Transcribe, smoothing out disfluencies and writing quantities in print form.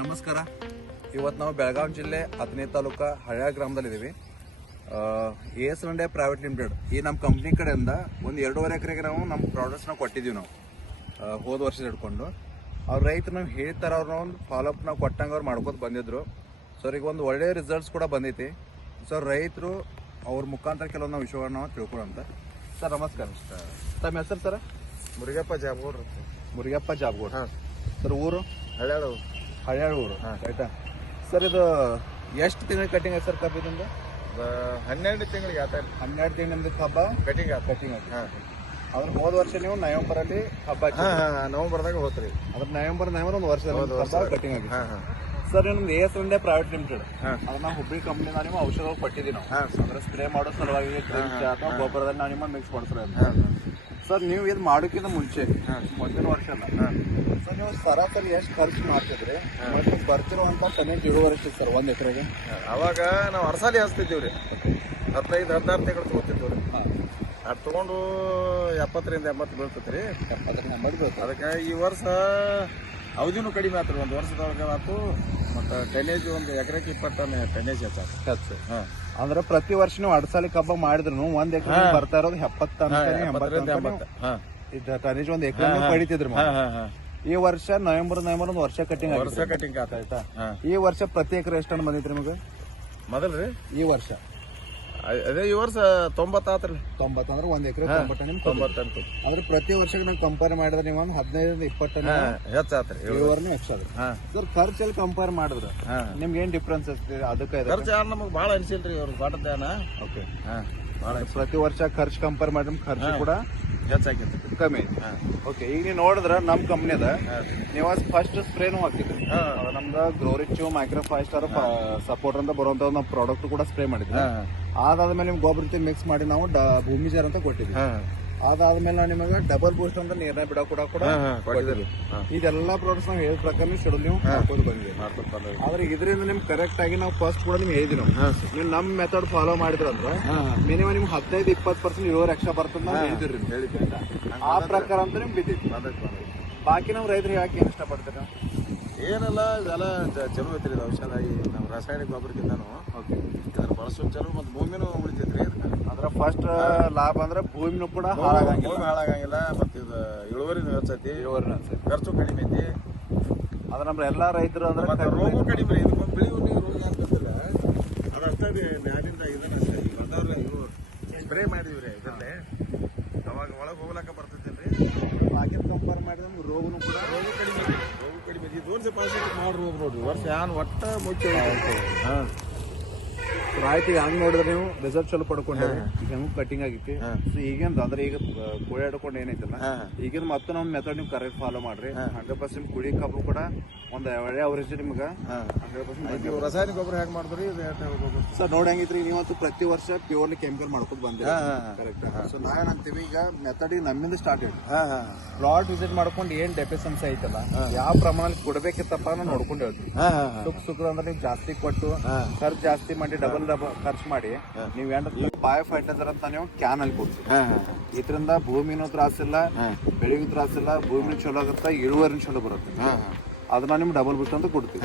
ನಮಸ್ಕಾರ. ಇವತ್ತು ನಾವು ಬೆಳಗಾವಿ ಜಿಲ್ಲೆ ಹತ್ತನೇ ತಾಲೂಕು ಹಳ್ಯಾ ಗ್ರಾಮದಲ್ಲಿದ್ದೀವಿ. AS India ಪ್ರೈವೇಟ್ ಲಿಮಿಟೆಡ್ ಈ ನಮ್ಮ ಕಂಪ್ನಿ ಕಡೆಯಿಂದ ಒಂದು 2.5 ಎಕರೆಗೆ ನಾವು ನಮ್ಮ ಪ್ರಾಡಕ್ಟ್ಸ್ನ ಕೊಟ್ಟಿದ್ದೀವಿ. ನಾವು ಹೋದ ವರ್ಷ ಹಿಡ್ಕೊಂಡು ಅವ್ರ ರೈತರು ನಾವು ಹೇಳ್ತಾರೆ, ಅವ್ರನ್ನ ಒಂದು ಫಾಲೋಅಪ್ ನಾವು ಕೊಟ್ಟಂಗೆ ಅವ್ರು ಮಾಡ್ಕೊತ ಬಂದಿದ್ರು. ಸೊ ಈಗ ಒಂದು ಒಳ್ಳೆಯ ರಿಸಲ್ಟ್ಸ್ ಕೂಡ ಬಂದೈತಿ. ಸೊ ರೈತರು ಅವ್ರ ಮುಖಾಂತರ ಕೆಲವೊಂದು ವಿಷಯಗಳನ್ನ ನಾವು ತಿಳ್ಕೊಳ್ಳೋಂತ. ಸರ್ ನಮಸ್ಕಾರ. ತಮ್ಮ ಹೆಸರು ಸರ್? ಮುರುಗಪ್ಪ ಜಾಬಗೌಡ್ರ. ಮುರುಗಪ್ಪ ಜಾಬಗೌಡ. ಸರ್ ಊರು? ಹಳ್ಯಾಳ ಊರು. ಆಯ್ತಾ ಸರ್, ಇದು ಎಷ್ಟು ತಿಂಗಳಿಗೆ ಕಟಿಂಗ್ ಆಯ್ತು ಸರ್ ಕಬ್ಬ ಇದರಿಂದ? 12 ತಿಂಗಳಿಗೆ ಆತ. 12 ತಿಂಗಳಿಂದ ಕಬ್ಬ ಕಟಿಂಗ್ ಕಟಿಂಗ್ ಆಯ್ತು. ಅದ್ರ ಹೋದ ವರ್ಷ ನೀವು ನವೆಂಬರಲ್ಲಿ ಹಬ್ಬ ನವೆಂಬರ್ದಾಗ ಹೋತ್ರಿ. ಅದ್ರ ನವೆಂಬರ್ ಒಂದು ವರ್ಷ ಕಟಿಂಗ್ ಆಗಿದೆ. ಸರ್ ನಿಮ್ದು AS India ಪ್ರೈವೇಟ್ ಲಿಮಿಟೆಡ್ ಅದನ್ನ ಹುಬ್ಬಳ್ಳಿ ಕಂಪ್ನಿನ ನೀವು ಔಷಧಗಳು ಕೊಟ್ಟಿದ್ದೀವಿ ನಾವು. ಅಂದ್ರೆ ಸ್ಪ್ರೇ ಮಾಡೋ ಸಲುವಾಗಿ ಅಥವಾ ಗೊಬ್ಬರದಲ್ಲಿ ನಾವು ನಿಮ್ಮನ್ನು ಮಿಕ್ಸ್ ಮಾಡಿಸ್ರೆ ಸರ್. ನೀವು ಇದು ಮಾಡೋಕ್ಕಿಂತ ಮುಂಚೆ ಮುಂದಿನ ವರ್ಷ ಅಲ್ಲ ಸರ್, ನೀವು ಸರಾಸರಿ ಎಷ್ಟು ಖರ್ಚು ಮಾಡ್ತಿದ್ರಿ ಮತ್ತು ಬರ್ತಿರುವಂತ ಟನೇಜ್ ಇಳುವರಿ ಎಷ್ಟು ಸರ್ ಒಂದು ಎಕರೆಗೆ? ಅವಾಗ ನಾವು ಅರಸಾಲಿ ಹಚ್ತಿದ್ದೀವ್ರಿ. 15-16 ತಿಂಗಳು ತಗೋತಿದ್ದೀವ್ರಿ. ಅದು ತಗೊಂಡು 70ರಿಂದ 80 ಬೀಳ್ತೈತ್ರಿ. 70ರಿಂದ 80 ಬೀಳ್ತದೆ. ಅದಕ್ಕೆ ಈ ವರ್ಷ ಅವಧಿನೂ ಕಡಿಮೆ ಆತ್ರಿ. ಒಂದು ವರ್ಷದೊಳಗೆ ಆಯ್ತು. ಮತ್ತು ಟನೇಜ್ ಒಂದು ಎಕರೆಗೆ 20 ಟನ್ ಟನೇಜ್ ಹೆಚ್ಚು. ಅಂದ್ರೆ ಪ್ರತಿ ವರ್ಷ ನೀವು ಅಡಸಾಲಿ ಕಬ್ಬ ಮಾಡಿದ್ರು ಒಂದ್ ಎಕರೆ ಬರ್ತಾ ಇರೋದು 70 ಟನೇಜ್ ಒಂದು ಎಕರೆ ಪಡಿತಿದ್ರು. ಈ ವರ್ಷ ನವೆಂಬರ್ ಒಂದು ವರ್ಷ ಕಟಿಂಗ್ ಆಯ್ತಾ. ಈ ವರ್ಷ ಪ್ರತಿ ಎಕರೆ ಎಷ್ಟು ಟನ್ ಬಂದೈತ್ರಿ ನಿಮಗೆ ಮೊದಲ್ರಿ? ಈ ವರ್ಷ ಅದೇ ಈ ವರ್ಷ 90 ಆತ್ರಿ. 90 ಅಂದ್ರೆ ಒಂದ್ ಎಕರೆ 90 ಟನ್. ಅಂದ್ರೆ ಪ್ರತಿ ವರ್ಷಕ್ಕೆ ನಾವು ಕಂಪೇರ್ ಮಾಡಿದ್ರೆ ನೀವು ಒಂದು 15-20 ಟನ್ ಹೆಚ್ಚಾತ್ರಿ. ಇಳುವರಿನೂ ಹೆಚ್ಚಾದ್ರಿ. ಸರ್ ಖರ್ಚಲ್ಲಿ ಕಂಪೇರ್ ಮಾಡಿದ್ರೆ ನಿಮ್ಗೆ ಏನ್ ಡಿಫ್ರೆನ್ಸ್ ಇರ್ತದೆ? ಅದಕ್ಕೆ ಖರ್ಚು ನಮಗೆ ಭಾಳ ಅನಿಸಿಲ್ರಿ ಅವ್ರು ಬಾಟದ್ದೇನ. ಓಕೆ. ಪ್ರತಿ ವರ್ಷ ಖರ್ಚು ಕಂಪೇರ್ ಮಾಡಿದ್ರೆ ಖರ್ಚು ಕೂಡ ಹೆಚ್ಚಾಗಿತ್ತು, ಕಮ್ಮಿ ಐತಿ. ಓಕೆ. ಈಗ ನೀವು ನೋಡಿದ್ರ ನಮ್ ಕಂಪ್ನಿದ ನೀವು ಫಸ್ಟ್ ಸ್ಪ್ರೇನು ಹಾಕಿದ್ರಿ. ನಮ್ದು ಗ್ರೋರಿಚ್ ಮೈಕ್ರೋ 5 ಸ್ಟಾರ್ ಸಪೋರ್ಟ್ ಅಂತ ಬರುವಂತ ನಾವು ಪ್ರಾಡಕ್ಟ್ ಕೂಡ ಸ್ಪ್ರೇ ಮಾಡಿದ್ವಿ. ಅದಾದ್ಮೇಲೆ ನಿಮ್ಗೆ ಗೊಬ್ಬರ ಜೊತೆ ಮಿಕ್ಸ್ ಮಾಡಿ ನಾವು ಭೂಮಿ ಜಾರ್ ಅಂತ ಕೊಟ್ಟಿದ್ವಿ. ಅದಾದ್ಮೇಲೆ ನಾವು ನಿಮಗೆ ಡಬಲ್ ಬೂಸ್ಟ್ ಅಂತ ನೀರ್ನ ಬಿಡ ಕೂಡ ಕೊಟ್ಟಿದ್ವಿ. ಇದೆಲ್ಲ ಪ್ರಾಡಕ್ಟ್ಸ್ ನಾವು ಹೇಳಿದ ಪ್ರಕಾರ ಶೆಡ್ಯೂಲ್ ನೀವು ಹಾಕೋದು ಬಂದಿದೆ. ಆದ್ರೆ ಇದರಿಂದ ನಿಮ್ಗೆ ಕರೆಕ್ಟ್ ಆಗಿ ನಾವು ಫಸ್ಟ್ ಕೂಡ ನಿಮ್ಗೆ ಹೇಳಿದ್ವಿ. ನೀವು ನಮ್ ಮೆಥಡ್ ಫಾಲೋ ಮಾಡಿದ್ರಂದ್ರೆ ಮಿನಿಮಮ್ ನಿಮ್ಗೆ 15-20% ಇಳುವರಿ ಎಕ್ಸ್ಟ್ರಾ ಬರ್ತದೆ ನಾವು ಹೇಳಿದ್ವಿ. ಆ ಪ್ರಕಾರ ಅಂತ ನಿಮ್ಗೆ ಬಿದ್ದಿತ್ತು. ಬಾಕಿ ನಾವು ರೈತರಿಗೆ ಯಾಕೆ ಏನ್ ಇಷ್ಟಪಡ್ತೀರ? ಏನಲ್ಲ, ಇದೆಲ್ಲ ಚಲೋ ಐತ್ರಿ. ಔಷಧ ನಾವು ರಾಸಾಯನಿಕ ಗೊಬ್ಬರಕ್ಕಿಂತನೂ ಇದ್ರ ಬಳಸೋ ಚಲೋ. ಮತ್ತು ಭೂಮಿನೂ ಉಳಿತೈತ್ರಿ. ಅಂದ್ರೆ ಫಸ್ಟ್ ಲಾಭ ಅಂದ್ರೆ ಭೂಮಿನೂ ಕೂಡ ಹಾಳಾಗಂಗಿಲ್ಲ. ಮತ್ತು ಇದು ಇಳುವರಿನೂ ಹೆಚ್ಚೈತಿ, ಖರ್ಚು ಕಡಿಮೆ ಐತಿ. ಅದ್ರ ನಮ್ಮ ಎಲ್ಲಾ ರೈತರು ಅಂದ್ರೆ ರೋಗ ಕಡಿಮೆ. ಇದಕ್ಕೆ ಬೆಳೆ ರೋಗ ಅಂತಂದಿಲ್ಲ, ಅದು ಅಷ್ಟೇ ಮ್ಯಾಲಿಂದ ಇದನ್ನ ಅಷ್ಟೇ ಬಂದವ್ರೆ. ಇವು ಸ್ಪ್ರೇ ಮಾಡಿದ್ವಿ ಇದನ್ನೇ, ಅವಾಗ ಒಳಗೆ ಹೋಗ್ಲಾಕ ಬರ್ತೈತಿಲ್ರಿ. ಬಾಕಿ ಕಂಪೇರ್ ಮಾಡಿದ್ರೆ ರೋಗನು ಕೂಡ ರೋಗ ಕಡಿಮೆ. ಇದು ವರ್ಷ ಮಾಡಿ ರೋಗ ನೋಡ್ರಿ. ವರ್ಷ ಒಟ್ಟ ಮುಚ್ಚ. ಆಯ್ತು. ಈಗ ಹಂಗ್ ನೋಡಿದ್ರೆ ನೀವು ರಿಸಲ್ಟ್ ಚಲೋ ಪಡ್ಕೊಂಡ್ರಿ. ಈಗ ಹೆಂಗ್ ಕಟಿಂಗ್ ಆಗಿತ್ತು. ಈಗೇನ್ ಅಂದ್ರೆ ಈಗ ಕುಳಿ ಆಡ್ಕೊಂಡು ಏನೈತಲ್ಲ, ಈಗಿನ ಮತ್ತೆ ನಮ್ಮ ಮೆಥಡ್ ನೀವು ಕರೆಕ್ಟ್ ಫಾಲೋ ಮಾಡ್ರಿ. 100% ಕುಳಿ ಕಬ್ಬು ಕೂಡ ಒಂದು ಒಳ್ಳೆ ಅವರೇಜ್ ನಿಮ್ಗೆ 100%. ರಾಸಾಯನಿಕ ಗೊಬ್ಬರ ಹೇಗೆ ಮಾಡಿದ್ರಿ ಸರ್? ನೋಡಿ ಹೆಂಗಿದ್ರಿ, ನೀವಂತೂ ಪ್ರತಿ ವರ್ಷ ಪ್ಯೂರ್ಲಿ ಕೆಮಿಕಲ್ ಮಾಡ್ಕೊಂಡು ಬಂದ್ರಿ. ಕರೆಕ್ಟ್. ಸೊ ನಾವೇನಂತೀವಿ, ಈಗ ಮೆಥಡ್ ನಮ್ಮಿಂದ ಸ್ಟಾರ್ಟ್ ಆಯ್ತು. ಪ್ಲಾಟ್ ವಿಸಿಟ್ ಮಾಡ್ಕೊಂಡು ಏನ್ ಡೆಫಿಷಿಯನ್ಸಿ ಐತಲ್ಲ, ಯಾವ ಪ್ರಮಾಣದಲ್ಲಿ ಕೊಡ್ಬೇಕಿತ್ತಪ್ಪ ನಾವು ನೋಡ್ಕೊಂಡು ಹೇಳ್ತೀವಿ. ಸುಖ ಅಂದ್ರೆ ನೀವು ಜಾಸ್ತಿ ಕೊಟ್ಟು ಖರ್ಚು ಜಾಸ್ತಿ ಮಾಡಿ ಡಬಲ್ ಖರ್ಚು ಮಾಡಿ ನೀವು ಬಯೋ ಫರ್ಟಿಲೈಸರ್ ಅಂತ ನೀವು ಕ್ಯಾನ್ ಅಲ್ಲಿ ಕೊಡ್ತೀವಿ. ಇದರಿಂದ ಭೂಮಿನೂ ತ್ರಾಸಿಲ್ಲ, ಬೆಳೆಗೂ ತ್ರಾಸಿಲ್ಲ, ಭೂಮಿನೂ ಚಲೋ ಆಗುತ್ತೆ, ಇಳುವರಿನೂ ಚಲೋ ಬರುತ್ತೆ. ಅದನ್ನ ನಿಮ್ಗೆ ಡಬಲ್ ಬೂಸ್ಟ್ ಅಂತ ಕೊಡ್ತೀವಿ.